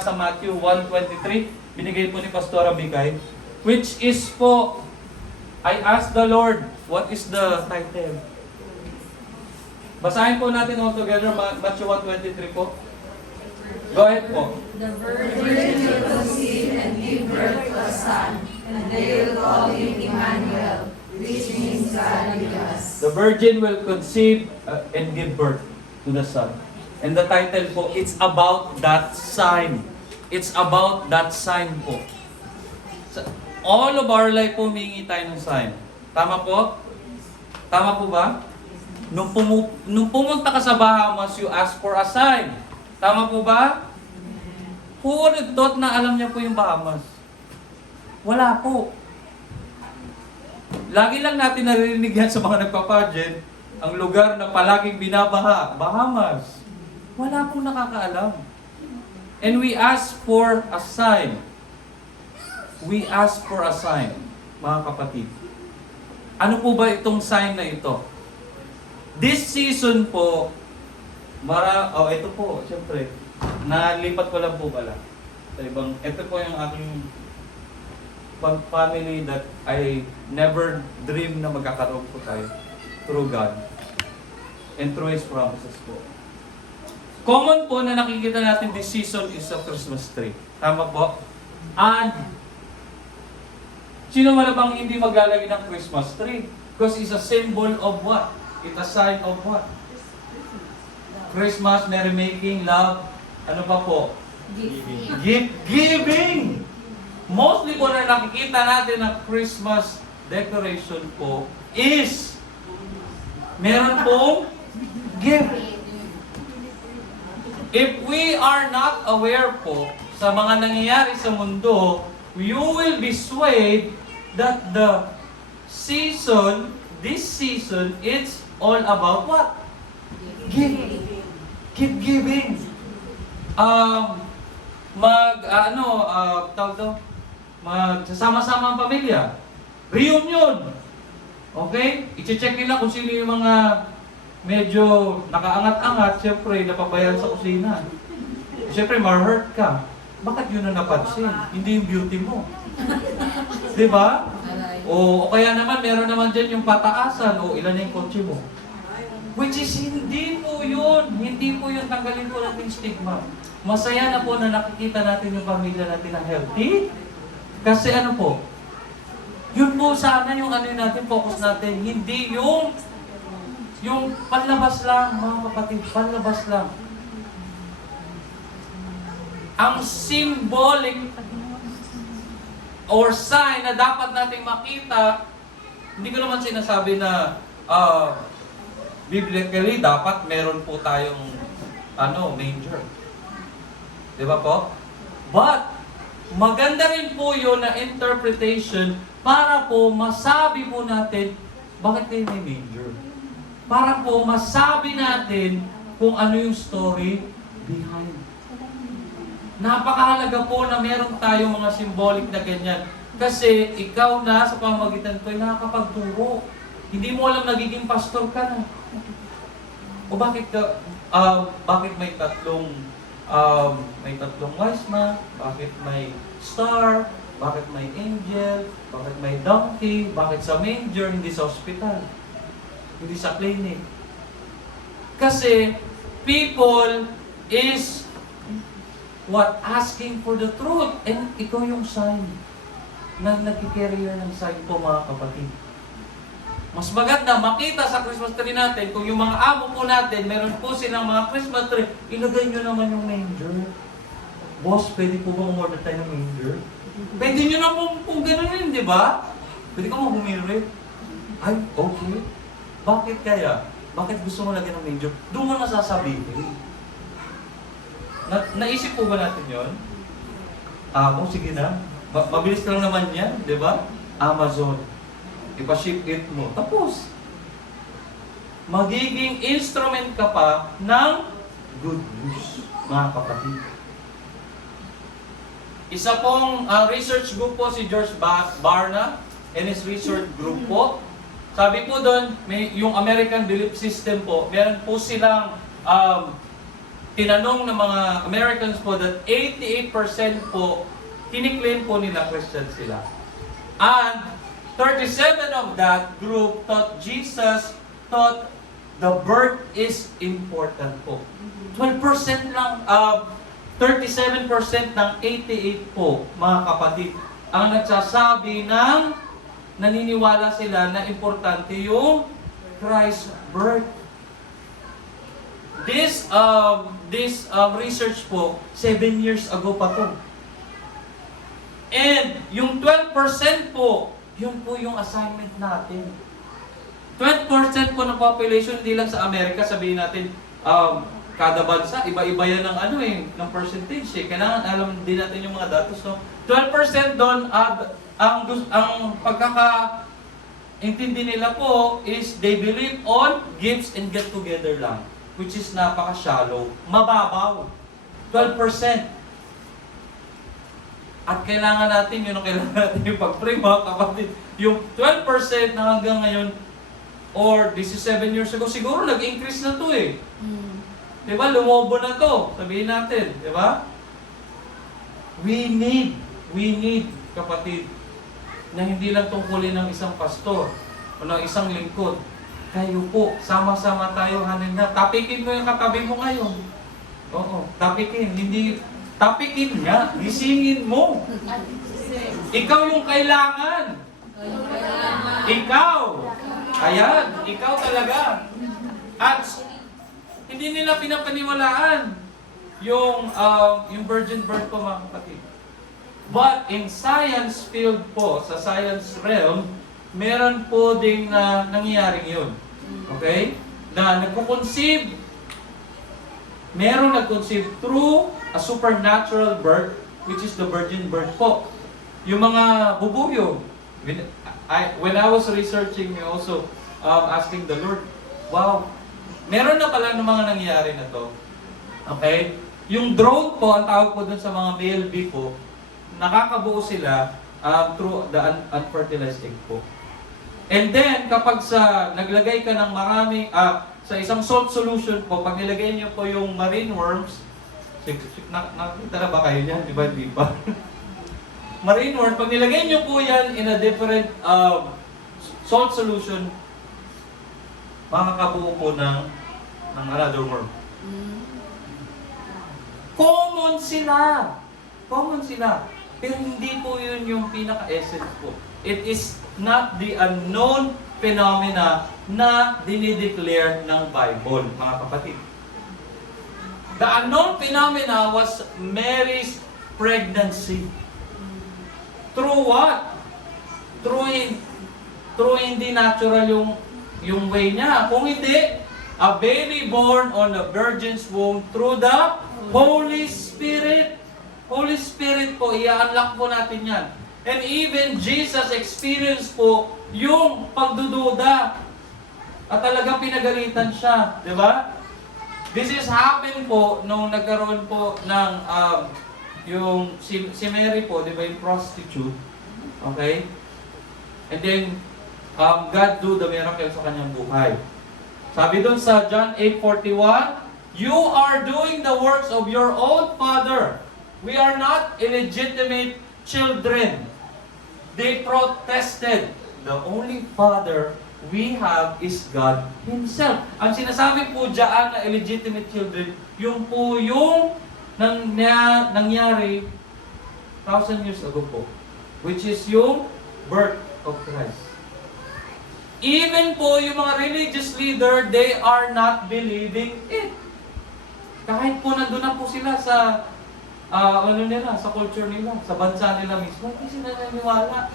Sa Matthew 1:23, binigay po ni Pastora Bigay, which is po, I asked the Lord, what is the title? Basahin po natin all together, Matthew 1:23 po. Go ahead po. The virgin will conceive and give birth to a son, and they will call him Emmanuel, which means God with us. The virgin will conceive and give birth to the son. And the title po, it's about that sign. It's about that sign po. All of our life po, humingi tayo ng sign. Tama po? Tama po ba? Nung pumunta ka sa Bahamas, you ask for a sign. Tama po ba? Who would have thought na alam niya po yung Bahamas? Wala po. Lagi lang natin naririnig yan sa mga nagpapageant, ang lugar na palaging binabaha, Bahamas. Wala pong nakakaalam. And we ask for a sign. We ask for a sign, mga kapatid. Ano po ba itong sign na ito? This season po, ito po, siyempre, nalipat ko lang po pala. Ito po yung aking family that I never dream na magkakaroon po tayo through God and through His promises po. Common po na nakikita natin this season is a Christmas tree. Tama po? And sino man bang hindi maglalagay ng Christmas tree? Because it's a symbol of what? It's a sign of what? Christmas, merrymaking, love, ano pa po? Gift giving! Mostly po na nakikita natin na Christmas decoration po is meron pong gift. If we are not aware po sa mga nangyayari sa mundo, you will be swayed that the season, this season, it's all about what? Gift. Gift giving. Magsasama-sama ang pamilya. Reunion. Okay? I-check nila kung sino yung mga medyo nakaangat-angat, siyempre, napabayaan sa kusina. Siyempre, ma-hurt ka. Bakit yun na napansin? Hindi yung beauty mo. Di ba? O kaya naman, meron naman dyan yung pataasan, o ilan na yung kotse mo. Which is, hindi po yun. Hindi po yun, tanggalin po natin stigma. Masaya na po na nakikita natin yung pamilya natin na healthy. Kasi ano po, yun po sana yung ano natin, focus natin. Hindi yung panlabas lang, mga kapatid, panlabas lang. Ang symbolic or sign na dapat nating makita, hindi ko naman sinasabi na biblically dapat meron po tayong manger. Di ba po? But, maganda rin po yun na interpretation para po masabi po natin bakit kayo may manger. Para po masabi natin kung ano yung story behind. Napakahalaga po na meron tayong mga symbolic na ganyan. Kasi ikaw na sa pamamagitan ko ay nakakapagturo. Hindi mo alam nagiging pastor ka na. O bakit may tatlong wise man? Bakit may star? Bakit may angel? Bakit may donkey? Bakit sa manger, hindi sa hospital? Hindi sa clinic? Kasi people is asking for the truth. And ikaw yung sign na nag-carrier ng sign po, mga kapatid. Mas maganda makita sa Christmas tree natin, kung yung mga amo po natin, meron po silang mga Christmas tree, ilagay nyo naman yung manger. Boss, pwede po ba umorder tayo ng manger? Pwede nyo na po ganun yun, di ba? Pwede ka mo humiri. Ay, okay. Bakit kaya? Bakit gusto mo lagyan ng manger? Doon mo nasasabihin. Naisip po ba natin yun? Sige na. Mabilis lang naman yan, di ba? Amazon. Ipa-ship it mo. Tapos, magiging instrument ka pa ng good news, mga kapatid. Isa pong research group po si George Barna and his research group po. Sabi po doon, yung American Belief System po, meron po silang tinanong ng mga Americans po that 88% po, kiniklaim po nila Christian sila. And 37 of that group thought Jesus thought the birth is important po. 12% lang, 37% ng 88 po, mga kapatid, ang nagsasabi ng naniniwala sila na importante yung Christ's birth. This research po, 7 years ago pa to. And yung 12% po, yun po yung assignment natin. 12% po ng population, hindi lang sa Amerika, sabihin natin, kada bansa, iba-iba yan ng percentage eh. Kailangan alam din natin yung mga datos, no? 12% doon, ang pagkakaintindi nila po is they believe on gifts and get together lang, which is napaka-shallow, mababaw. 12%. At kailangan natin, yun ang kailangan natin yung pag-pray, mga kapatid. Yung 12% na hanggang ngayon, or 17 years ago, siguro nag-increase na to eh. Diba? Lumobo na to. Sabihin natin. Diba? We need, kapatid, na hindi lang tungkulin ng isang pastor o ng isang lingkod. Kayo po, sama-sama tayo, hanin na. Tapikin mo yung katabi mo ngayon. Oo, tapikin. Tapikin nga. Gisingin mo. Ikaw yung kailangan. Ikaw. Ayan, ikaw talaga. At hindi nila pinapaniwalaan yung virgin birth po, mga kapatid. But in science field po, sa science realm, meron po ding nangyayaring yun. Okay? Na nagko-conceive, meron nag-conceive through a supernatural birth, which is the virgin birth po. Yung mga bubuyo, when I was researching, also asking the Lord, wow, meron na pala ng mga nangyayari na to. Okay? Yung drone po, ang tawag po dun sa mga male bee po, nakakabuo sila through the unfertilized egg po. And then, kapag naglagay ka ng marami, sa isang salt solution po, pag nilagay niyo po yung marine worms, nakita na ba kayo niyan? Di ba? Marine worms, pag nilagay niyo po yan in a different salt solution, makakabuo po ng another worm. Common sila. Pero hindi po yun yung pinaka-essence po. It is not the unknown phenomena na dinideclare ng Bible, mga kapatid. The unknown phenomena was Mary's pregnancy. Through what? Through hindi natural yung way niya. Kung hindi, a baby born on a virgin's womb through the Holy Spirit. Holy Spirit po, i-unlock po natin yan. And even Jesus experienced po yung pagdududa. At talagang pinagalitan siya. Di ba? This is happened po nung nagkaroon po ng yung si Mary po, di ba, yung prostitute. Okay? And then, God do the miracle sa kanyang buhay. Sabi doon sa John 8:41, you are doing the works of your own father. We are not illegitimate children. They protested. The only father we have is God Himself. Ang sinasabi po dyan na illegitimate children, yung po yung nangyari 1,000 years ago po, which is yung birth of Christ. Even po yung mga religious leader, they are not believing it. Kahit po nandun na po sila sa sa culture nila, sa bansa nila mismo, hindi sila naniniwala.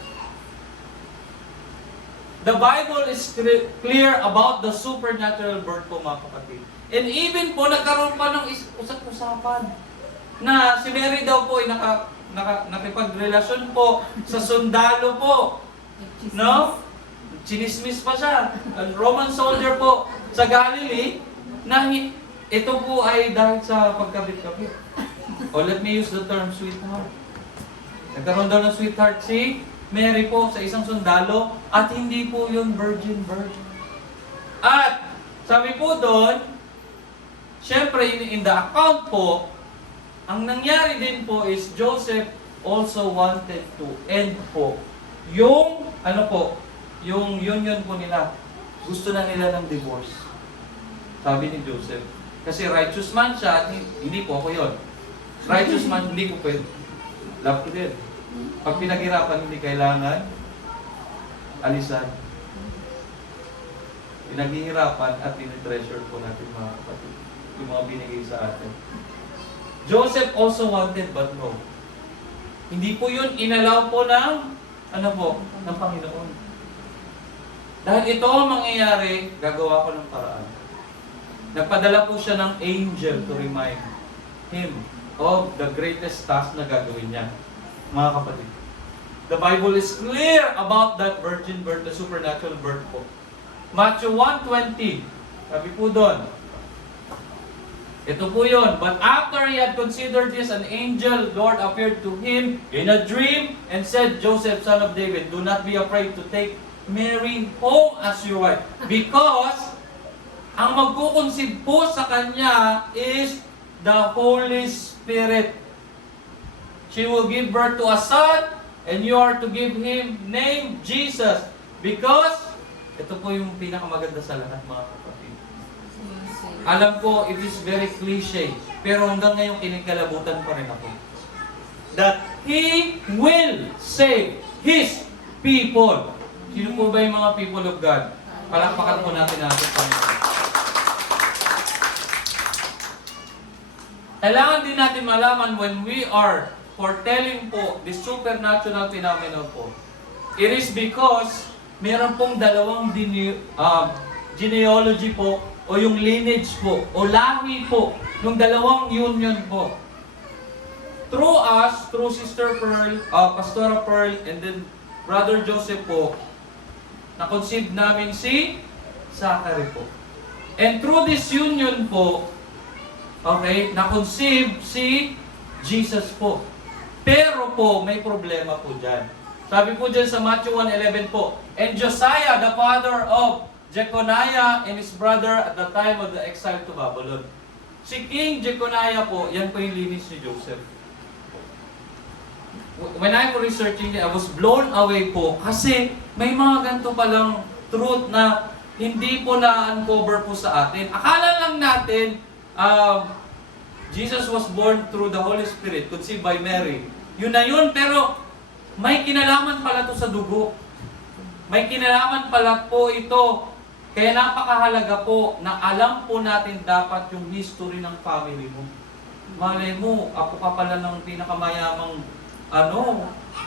The Bible is clear about the supernatural birth po, mga kapatid. And even po, nagkaroon pa ng usap-usapan na si Mary daw po ay nakipagrelasyon po sa sundalo po. No? Chinismis pa siya. Roman soldier po sa Galilee na ito po ay dahil sa pagkabit-kabit. O let me use the term sweetheart. Nagkaroon daw ng sweetheart si Mary po sa isang sundalo at hindi po yun virgin birth. At sabi po doon, syempre in the account po, ang nangyari din po is Joseph also wanted to end po yung, yung union po nila. Gusto na nila ng divorce. Sabi ni Joseph. Kasi righteous man siya, hindi po ako yun. Righteous man, hindi ko pwede. Love ko din. Pag pinaghirapan, hindi kailangan alisan. Pinaghihirapan at tinitreasure po natin mga kapatid. Yung mga binigay sa atin. Joseph also wanted but no. Hindi po yun inalaw po ng, ng Panginoon. Dahil ito ang mangyayari, gagawa ko ng paraan. Nagpadala po siya ng angel to remind him of the greatest task na gagawin niya. Mga kapatid. The Bible is clear about that virgin birth, the supernatural birth po. Matthew 1:20. Sabi po doon. Ito po yun. But after he had considered this, an angel, Lord, appeared to him in a dream and said, Joseph, son of David, do not be afraid to take Mary home as your wife. Because ang magkukonceive po sa kanya is the Holy Spirit. She will give birth to a son, and you are to give him name Jesus. Because, ito po yung pinakamaganda sa lahat, mga kapatid. Alam ko, it is very cliche, pero hanggang ngayon kinikalabutan pa rin ako. That He will save His people. Sino po ba yung mga people of God? Palakpakan po natin natin. Kailangan din natin malaman when we are foretelling po the supernatural phenomenon po. It is because meron pong dalawang genealogy po o yung lineage po o lahi po ng dalawang union po. Through us, through Sister Pearl, Pastora Pearl, and then Brother Joseph po, na-conceive namin si Zachary po. And through this union po, na-conceive si Jesus po. Pero po, may problema po dyan. Sabi po dyan sa Matthew 1:11 po, and Josiah, the father of Jeconiah and his brother at the time of the exile to Babylon. Si King Jeconiah po, yan po yung linis ni Joseph. When I was researching it, I was blown away po kasi may mga ganito palang truth na hindi po na-uncover po sa atin. Akala lang natin, Jesus was born through the Holy Spirit, conceived by Mary. Yun na yun, pero may kinalaman pala to sa dugo. May kinalaman pala po ito. Kaya napakahalaga po na alam po natin dapat yung history ng family mo. Malay mo, ako ka pala ng pinakamayamang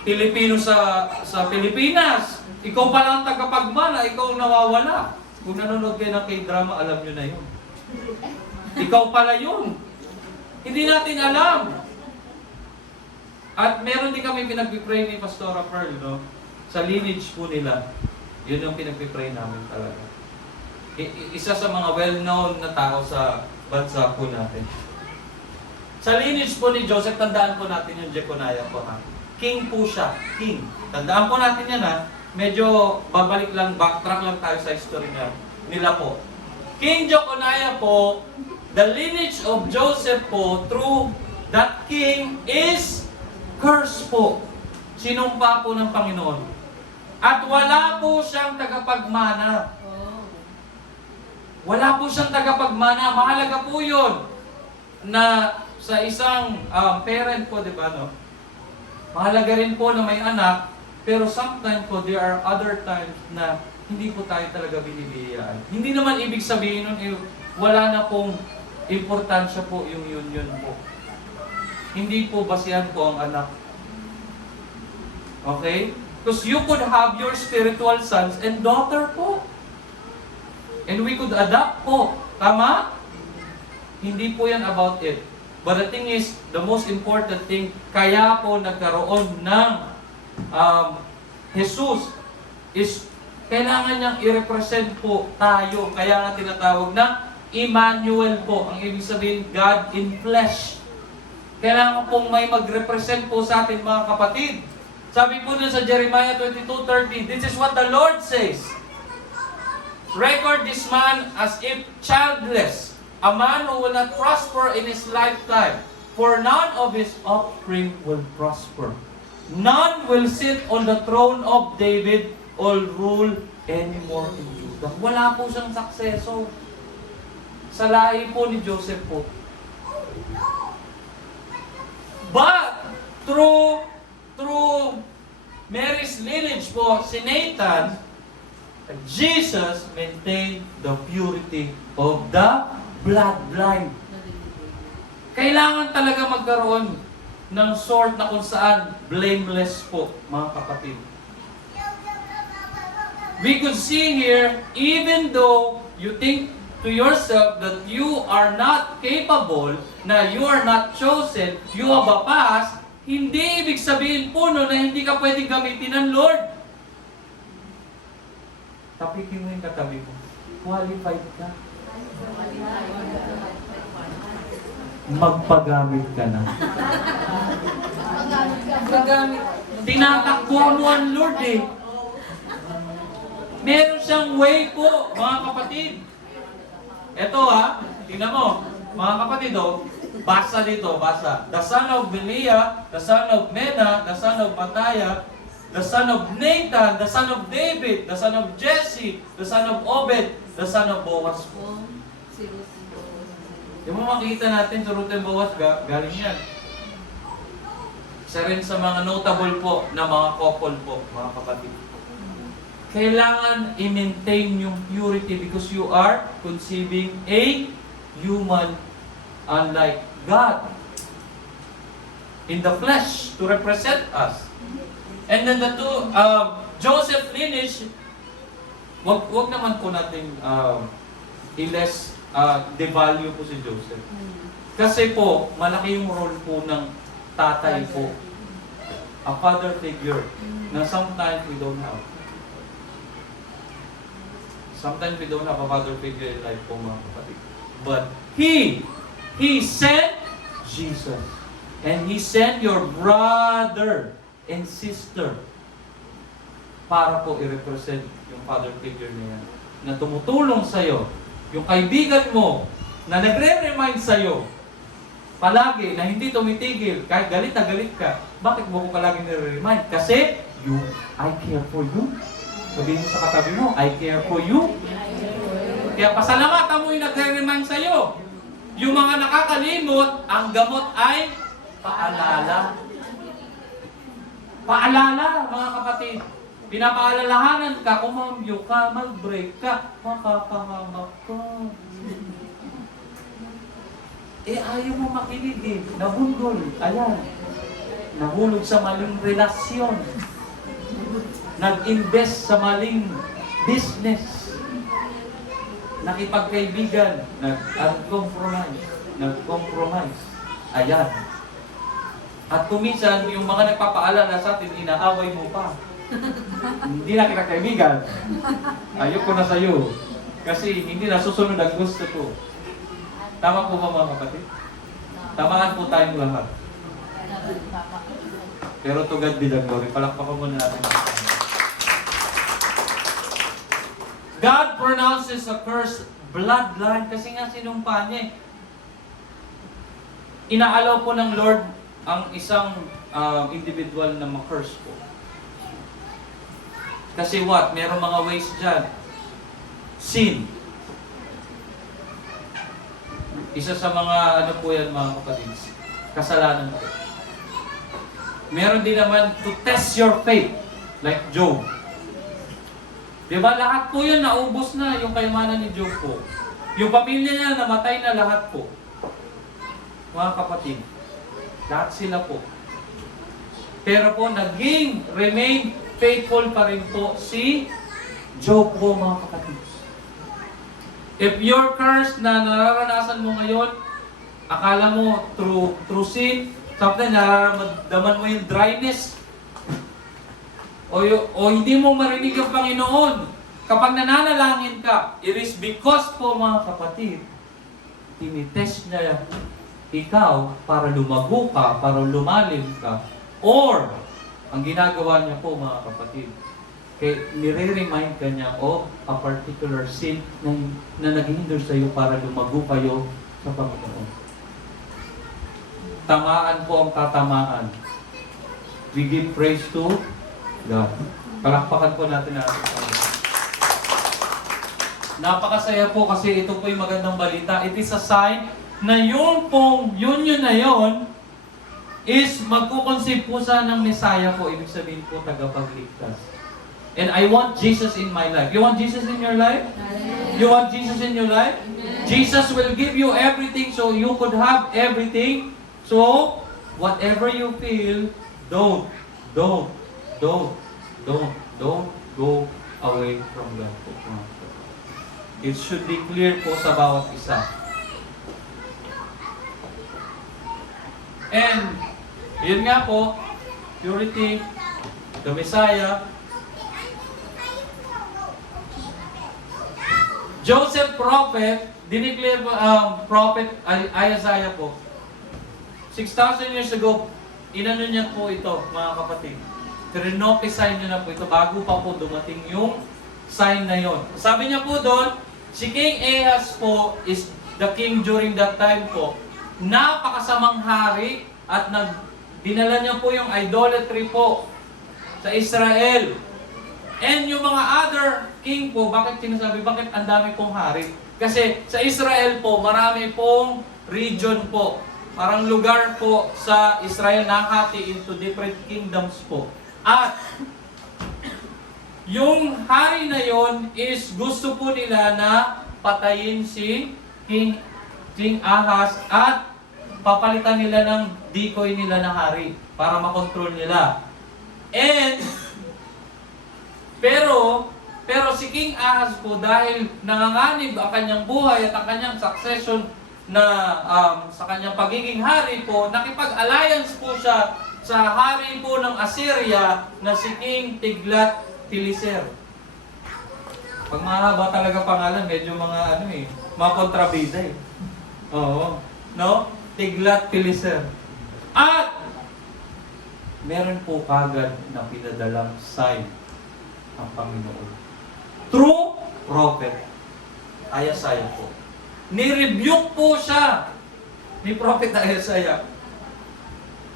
Pilipino sa Pilipinas. Ikaw pala ang tagapagmana, ikaw ang nawawala. Kung nanonood kayo ng K-drama, alam nyo na yun. Ikaw pala yun. Hindi natin alam. At meron din kami pinagpipray ni Pastora Pearl, no? Sa lineage po nila. Yun yung pinagpipray namin talaga. Isa sa mga well-known na tao sa bansa po natin. Sa lineage po ni Joseph, tandaan po natin yung Jeconiah po, ha? King po siya. King. Tandaan po natin yan, ha? Medyo babalik lang, backtrack lang tayo sa history nila po. King Jeconiah po, the lineage of Joseph po, through that king is cursed po. Sinumpa po ng Panginoon. At wala po siyang tagapagmana. Wala po siyang tagapagmana. Mahalaga po yun na sa isang parent po, di ba, no? Mahalaga rin po na may anak, pero sometimes po, there are other times na hindi po tayo talaga binibiyayaan. Hindi naman ibig sabihin nun, wala na pong importansya po yung union po. Hindi po basihan po ang anak. Okay? Because you could have your spiritual sons and daughter po. And we could adapt po. Tama? Hindi po yan about it. But the thing is, the most important thing, kaya po nagkaroon ng Jesus is kailangan niyang i-represent po tayo. Kaya nga tinatawag na Emmanuel po. Ang ibig sabihin, God in flesh. Kailangan pong may mag-represent po sa atin, mga kapatid. Sabi po dun sa Jeremiah 22:30, this is what the Lord says. Record this man as if childless, a man who will not prosper in his lifetime, for none of his offspring will prosper. None will sit on the throne of David or rule anymore in Judah. Wala po siyang sakseso. Sa lahi po ni Joseph po. But, through Mary's lineage po, si Nathan, Jesus maintained the purity of the bloodline. Kailangan talaga magkaroon ng sort na kung saan blameless po, mga kapatid. We could see here, even though you think to yourself that you are not capable, na you are not chosen, you have a past, hindi ibig sabihin po no, na hindi ka pwedeng gamitin ng Lord. Tapikin mo yung katabi mo. Qualified ka. Magpagamit ka na. Magpagamit. Tinatakbuhan mo ang Lord eh. Meron siyang way po, mga kapatid. Ito ha, tingnan mo, mga kapatid basa dito, basa. The son of Belial, the son of Mena, the son of Mataya, the son of Nathan, the son of David, the son of Jesse, the son of Obed, the son of Boaz. Yung mga makikita natin sa Ruth and Boaz, galing yan. Isa rin sa mga notable po na mga couple po, mga kapatid. Kailangan i-maintain yung purity because you are conceiving a human unlike God in the flesh to represent us. And then the two, Joseph lineage, wag naman po natin i-less devalue po si Joseph. Kasi po, malaki yung role po ng tatay po. A father figure na sometimes we don't have. Sometimes we don't have a father figure in life po, mga kapatid. But He sent Jesus. And He sent your brother and sister para po i-represent yung father figure na yan. Na tumutulong sa'yo. Yung kaibigan mo na nagre-remind sa'yo palagi na hindi tumitigil kahit galit na galit ka. Bakit mo ko palagi nire-remind? Kasi I care for you. Sabihin mo sa katabi mo, I care for you. Kaya pasalamatan mo yung nagre-remind sa'yo. Yung mga nakakalimot, ang gamot ay paalala. Paalala, mga kapatid. Pinapaalalahanan ka, kumambyo ka, mag-break ka, makapangamak ka. Ayaw mo makinig eh. Nabundol. Ayan. Nahulog sa maling relasyon. Nag-invest sa maling business. Nakipagkaibigan. Nag-compromise. Ayan. At kuminsan, yung mga nagpapaalala sa atin, inaaway mo pa. Hindi na kita kaibigan. Ayoko na sa'yo. Kasi hindi nasusunod ang gusto ko. Tama po ba, mga kapatid? Tamaan po tayong lahat. Pero to God be the glory. Palakpakan muna natin. God pronounces a curse bloodline kasi nga sinumpa niya eh. Inaalaw po ng Lord ang isang individual na ma-curse po. Kasi what? Merong mga ways dyan. Sin. Isa sa mga ano po yan, mga kapatid. Kasalanan po. Meron din naman to test your faith. Like Job. Diba? Lahat po yun, naubos na yung kayamanan ni Job po. Yung pamilya niya, namatay na lahat po. Mga kapatid. Lahat sila po. Pero po, remain faithful pa rin po si Job po, mga kapatid. If your curse na nararanasan mo ngayon, akala mo through sin, sometimes nararamdaman mo yung dryness, o hindi mo marinig ang Panginoon. Kapag nananalangin ka, it is because po, mga kapatid, tinitest niya ikaw para lumago ka, para lumalim ka, or ang ginagawa niya po, mga kapatid, Kaya nire-remind ka niya of a particular sin na nag-hinder sa iyo para lumago kayo sa Panginoon. Tamaan po ang tatamaan. We give praise to God. Palakpakan po natin ang ating Panginoon. Napakasaya po kasi ito po yung magandang balita. It is a sign na yung pong union na yon is magkukonsip po sa ng Messiah po. Ibig sabihin po tagapagligtas. And I want Jesus in my life. You want Jesus in your life? You want Jesus in your life? Jesus will give you everything so you could have everything. So, whatever you feel, don't go away from God. It should be clear po sa bawat isa. And, yun nga po, purity, the Messiah. Joseph prophet, dineclare prophet Isaiah po. 6,000 years ago, inano niya po ito, mga kapatid. Trinopisign niya na po ito bago pa po dumating yung sign na yon. Sabi niya po doon, si King Ahaz po is the king during that time po. Napakasamang hari at dinala niya po yung idolatry po sa Israel. And yung mga other king po, bakit sinasabi? Bakit ang dami pong hari? Kasi sa Israel po, marami pong region po. Parang lugar po sa Israel nakahati into different kingdoms po. At yung hari na yon is gusto po nila na patayin si King Ahaz at papalitan nila ng decoy nila na hari para makontrol nila. And pero si King Ahaz po, dahil nanganganib ang kanyang buhay at ang kanyang succession na sa kanyang pagiging hari po, nakipag-alliance po siya sa hari po ng Assyria na si King Tiglath-Pileser. Pag mahaba talaga pangalan, medyo mga mga kontrabida eh. Oo. No? Tiglath-Pileser. At meron po kagad na pinadalang sign ang Panginoon. True prophet. Isaiah po. Ni-rebuke po siya ni Prophet Isaiah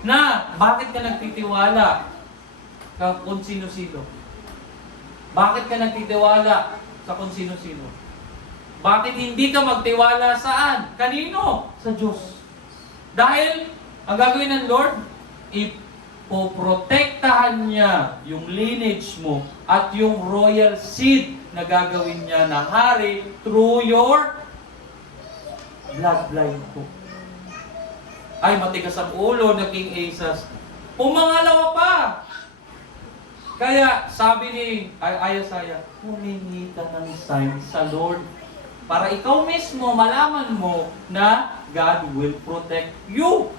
na bakit ka nagtitiwala kung sino-sino? Bakit ka nagtitiwala sa kung sino-sino? Bakit hindi ka magtiwala saan? Kanino? Sa Diyos. Dahil ang gagawin ng Lord, poprotektahan niya yung lineage mo at yung royal seed na gagawin niya na hari through your bloodline po. Ay, matigas ang ulo na King Ahaz. Pumangalawa pa! Kaya, sabi ni Isaiah, humingi ka ng sign sa Lord para ikaw mismo malaman mo na God will protect you.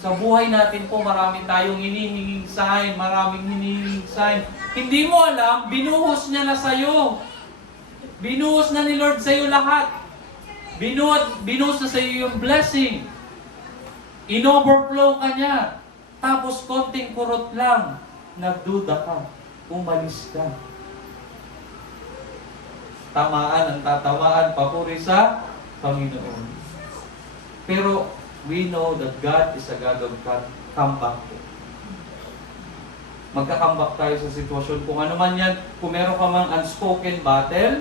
Sa buhay natin po, marami tayong hinihinging sign, maraming hinihinging sign. Hindi mo alam, binuhos niya na sa'yo. Binuhos na ni Lord sa'yo lahat. Binuhos na sa'yo yung blessing. In-overflow ka niya. Tapos konting kurot lang, nagduda ka, umalis ka. Tamaan ang tatamaan, papuri sa Panginoon. Pero, we know that God is a God of comeback. Magka-comeback tayo sa sitwasyon. Kung ano man yan, kung meron ka mang unspoken battle,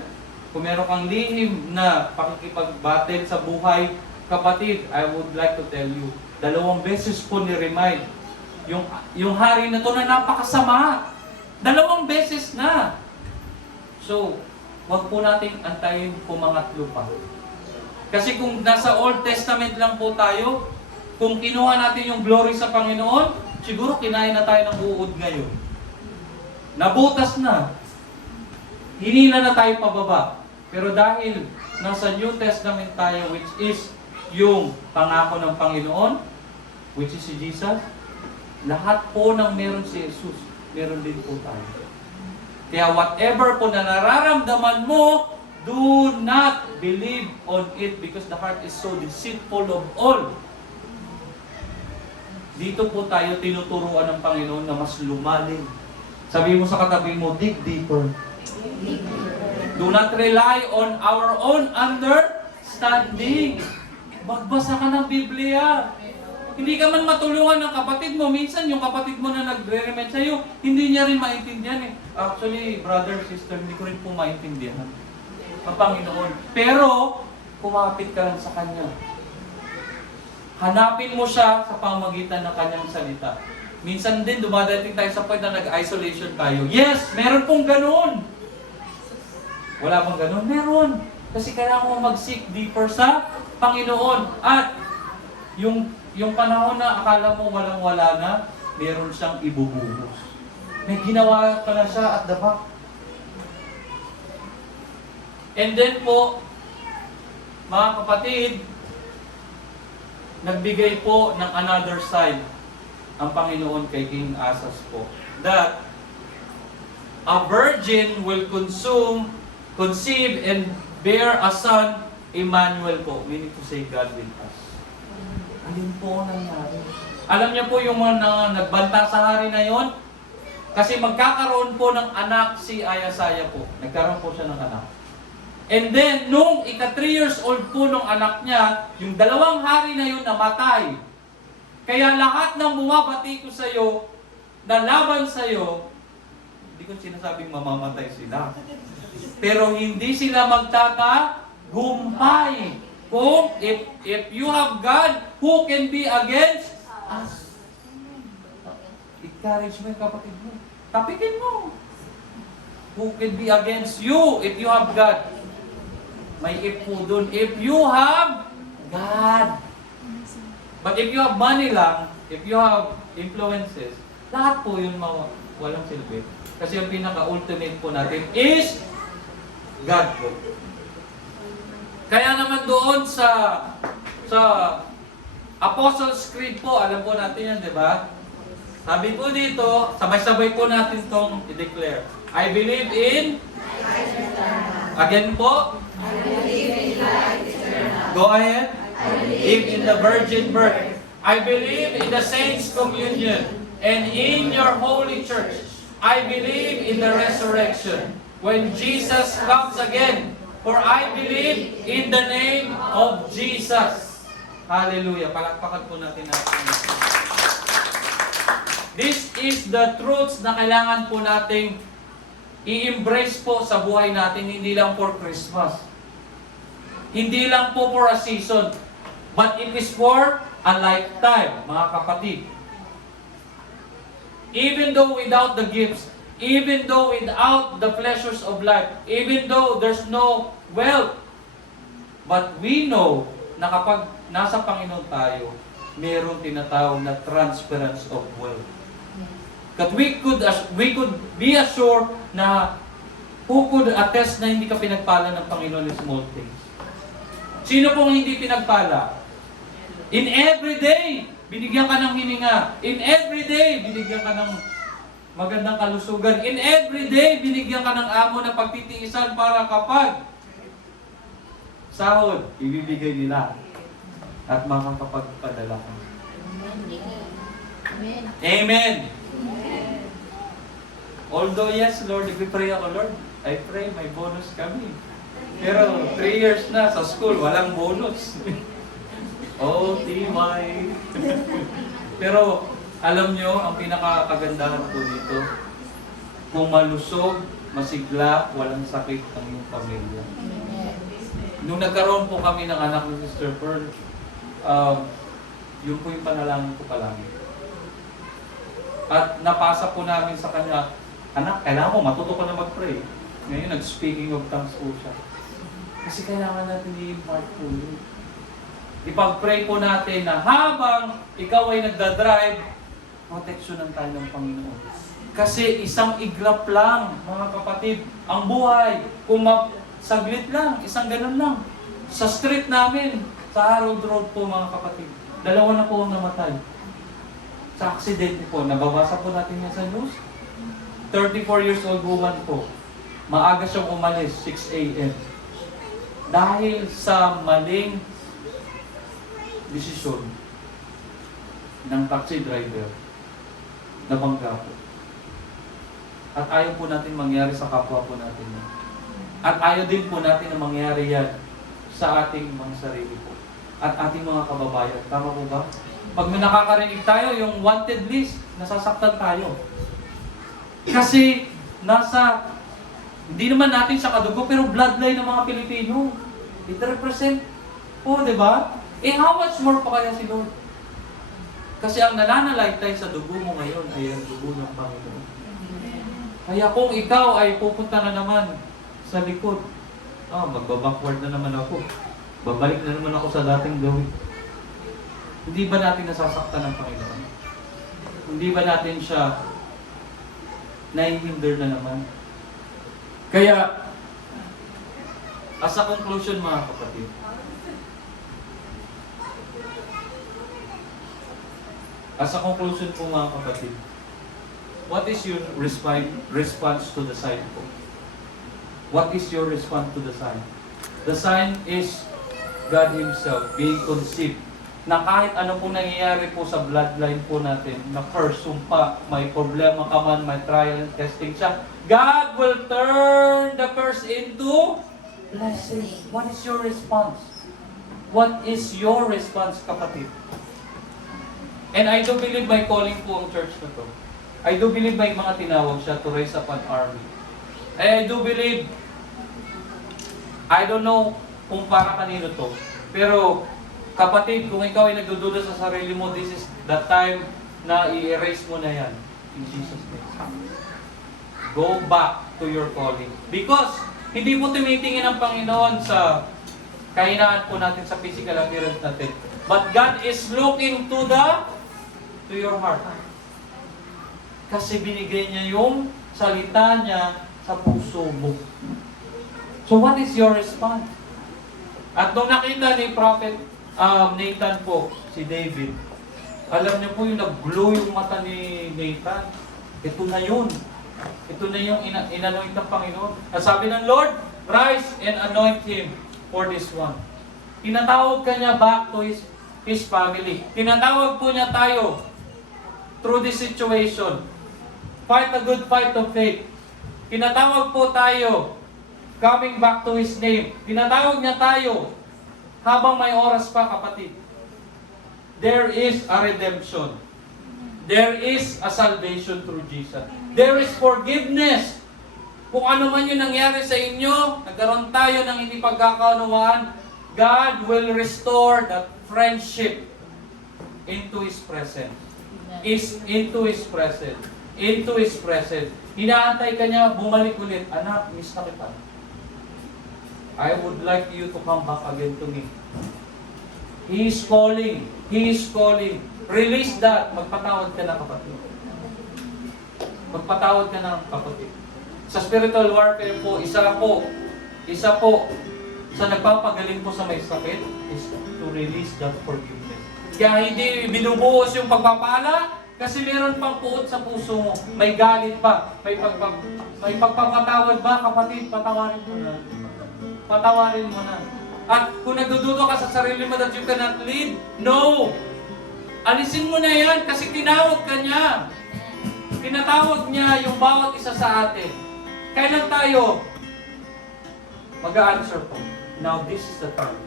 kung meron kang lihim na pakikipag-battle sa buhay, kapatid, I would like to tell you, 2 beses po ni-remind yung hari na to na napakasama. 2 beses na. So, wag po nating antayin pumangatlo pa. Kasi kung nasa Old Testament lang po tayo, kung kinuha natin yung glory sa Panginoon, siguro kinain na tayo ng uod ngayon. Nabutas na. Hinila na tayo pababa. Pero dahil nasa New Testament tayo, which is yung pangako ng Panginoon, which is si Jesus, lahat po ng meron si Jesus, meron din po tayo. Kaya whatever po na nararamdaman mo, do not believe on it because the heart is so deceitful of all. Dito po tayo tinuturuan ng Panginoon na mas lumalim Sabi mo sa katabi mo, dig deeper. Do not rely on our own understanding. Magbasa ka ng Biblia. Hindi ka man matulungan ng kapatid mo. Minsan yung kapatid mo na nagre-remind sa'yo, hindi niya rin maintindihan eh. Actually, brother, sister, hindi ko rin po maintindihan ang Panginoon. Pero, kumapit ka lang sa Kanya. Hanapin mo siya sa pamagitan ng Kanyang salita. Minsan din, dumadating tayo sa point na nag-isolation tayo. Yes, meron pong ganun. Wala bang ganun? Meron. Kasi kailangan mo mag-seek deeper sa Panginoon. At yung panahon na akala mo walang-wala na, meron siyang ibubuhos. May ginawa ka na siya at the back. And then po, mga kapatid, nagbigay po ng another side ang Panginoon kay King Asas po. That a virgin will conceive and bear a son, Emmanuel po. Meaning to say, God with us. Alin po ang nangyari? Alam niyo po yung mga nagbanta sa hari na yon? Kasi magkakaroon po ng anak si Ayasaya po. Nagkaroon po siya ng anak. And then, nung 3 years old po nung anak niya, yung 2 hari na yun namatay. Kaya lahat ng bumabati ko sa iyo, na laban sa iyo, hindi ko sinasabing mamamatay sila. Pero hindi sila magtatagumpay. Kung if you have God, who can be against us? Encourage mo yung kapatid mo. Tapikin mo. Who can be against you if you have God? May if po dun. If you have God. But if you have money lang, if you have influences, lahat po yun walang silbi. Kasi yung pinaka-ultimate po natin is God po. Kaya naman doon sa Apostles' Creed po, alam po natin yan, di ba? Sabi po dito, sabay-sabay po natin itong i-declare. I believe in, again po, I believe in life eternal. go ahead. I Believe in the virgin birth. I believe in the saints' communion and in your holy church. I believe in the resurrection when Jesus comes again. For I believe in the name of Jesus. Hallelujah. Palakpakan po natin natin. This is the truths na kailangan po nating i-embrace po sa buhay natin, hindi lang for Christmas. Hindi lang po for a season. But it is for a lifetime, mga kapatid. Even though without the gifts, even though without the pleasures of life, even though there's no wealth, but we know na kapag nasa Panginoon tayo, mayroong tinatawag na transference of wealth. That we could be assured na who could attest na hindi ka pinagpala ng Panginoon in small things. Sino pong hindi pinagpala? In every day, binigyan ka ng hininga. In every day, binigyan ka ng magandang kalusugan. In every day, binigyan ka ng amo na pagtitiisan para kapag sahod, ibibigay nila at makakapagpadala ka. Amen. Amen. Although yes, Lord, if we pray ako, Lord, I pray may bonus kami. Pero 3 years na sa school, walang bonus. Oh, TY. Pero alam nyo, ang pinakakagandahan po dito, kung malusog, masigla, walang sakit ang iyong pamilya. Nung nagkaroon po kami ng anak ni Sister Pearl, yun po yung panalangin ko palagi. At napasa po namin sa kanya, anak, kailangan mo, matuto ka na mag-pray. Ngayon, nag-speaking of tongues po siya. Kasi kailangan natin i-impart po yun. Ipag-pray po natin na habang ikaw ay nagdadrive, proteksyonan tayo ng Panginoon. Kasi isang iglap lang, mga kapatid, ang buhay. Kung saglit lang, isang ganun lang. Sa street namin, sa Harold Road po mga kapatid, 2 na po ang namatay. Sa aksidente po, nababasa po natin yan sa news. 34 years old woman po. Maaga siyang umalis, 6 a.m. Dahil sa maling desisyon ng taxi driver, nabangga po. At ayaw po natin mangyari sa kapwa po natin. At ayaw din po natin na mangyari yan sa ating mga sarili po. At ating mga kababayan. Tama po ba? Pag may nakakarinig tayo, yung wanted list, nasasaktan tayo. Kasi hindi naman natin sa kadugo, pero bloodline ng mga Pilipino. It represent po, di ba? How much more pa kaya si Lord? Kasi ang nananalaytay sa dugo mo ngayon ay ang dugo ng Panginoon. Kaya kung ikaw ay pupunta na naman sa likod, magbabackward na naman ako. Babalik na naman ako sa dating gawin. Hindi ba natin nasasaktan ng Panginoon? Hindi ba natin siya nahihinder na naman? Kaya, as a conclusion mga kapatid, what is your response to the sign po? What is your response to the sign? The sign is God Himself being conceived. Na kahit ano pong nangyayari po sa bloodline po natin, na curse, sumpa, may problema ka man, may trial and testing siya, God will turn the curse into blessing. What is your response? What is your response, kapatid? And I do believe may calling po ang church na to. I do believe may mga tinawag siya to raise up an army. And I do believe, I don't know kung para kanino to, pero kapatid, kung ikaw ay nagdududa sa sarili mo, this is the time na i-erase mo na yan. In Jesus' name. Go back to your calling. Because, hindi po tumitingin ang Panginoon sa kahinaan po natin sa physical appearance natin. But God is looking to your heart. Kasi binigay niya yung salita niya sa puso mo. So what is your response? At nung nakita ni Prophet Nathan po, si David, alam niyo po yung nag-glow yung mata ni Nathan. Ito na yun. Ito na yung inanoint ng Panginoon. At sabi ng Lord, rise and anoint him for this one. Tinatawag ka niya back to his family. Tinatawag po niya tayo through this situation. Fight a good fight of faith. Tinatawag po tayo coming back to His name. Tinatawag niya tayo habang may oras pa, kapatid. There is a redemption. There is a salvation through Jesus. There is forgiveness. Kung ano man yung nangyari sa inyo, nagkaroon tayo ng hindi pagkakaunawaan, God will restore that friendship into His presence. Into His presence. Into His presence. Hinaantay ka niya, bumalik ulit. Anak, miss na kita. I would like you to come back again to me. He is calling. He is calling. Release that. Magpatawad ka na, kapatid. Magpatawad ka na, kapatid. Sa spiritual warfare po, isa po sa nagpapagaling po sa may sakit is to release that forgiveness. Kaya hindi binubuhos yung pagpapala kasi meron pang puot sa puso mo. May galit pa. May pagpapatawad ba, kapatid? Patawarin mo na. Patawarin mo na. At kung nagdududa ka sa sarili mo that you cannot lead, no! Alisin mo na yan kasi tinawag ka niya. Tinatawag niya yung bawat isa sa atin. Kailan tayo mag-a-answer po? Now this is the time.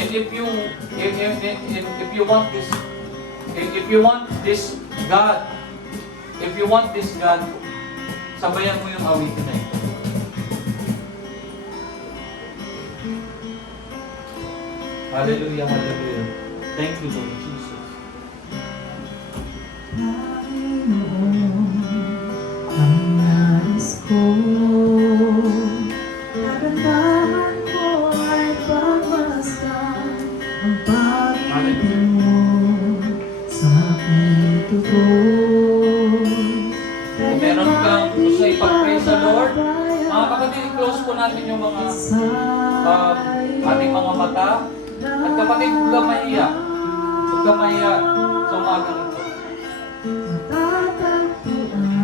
And if you want this God, sabayan mo yung awitin na ito. Hallelujah, hallelujah. Thank you, Lord Jesus. Ang nais ko, kagandahan mo ay pagmasdan ang pag-ibig mo sa aking tugon. Kung meron kang gusto ipag-pray sa Lord, mga kapatid, close po natin yung mga ating mga mata. At kapatid, huwag ka mahiya. Huwag ka mahiya sa umagang ito.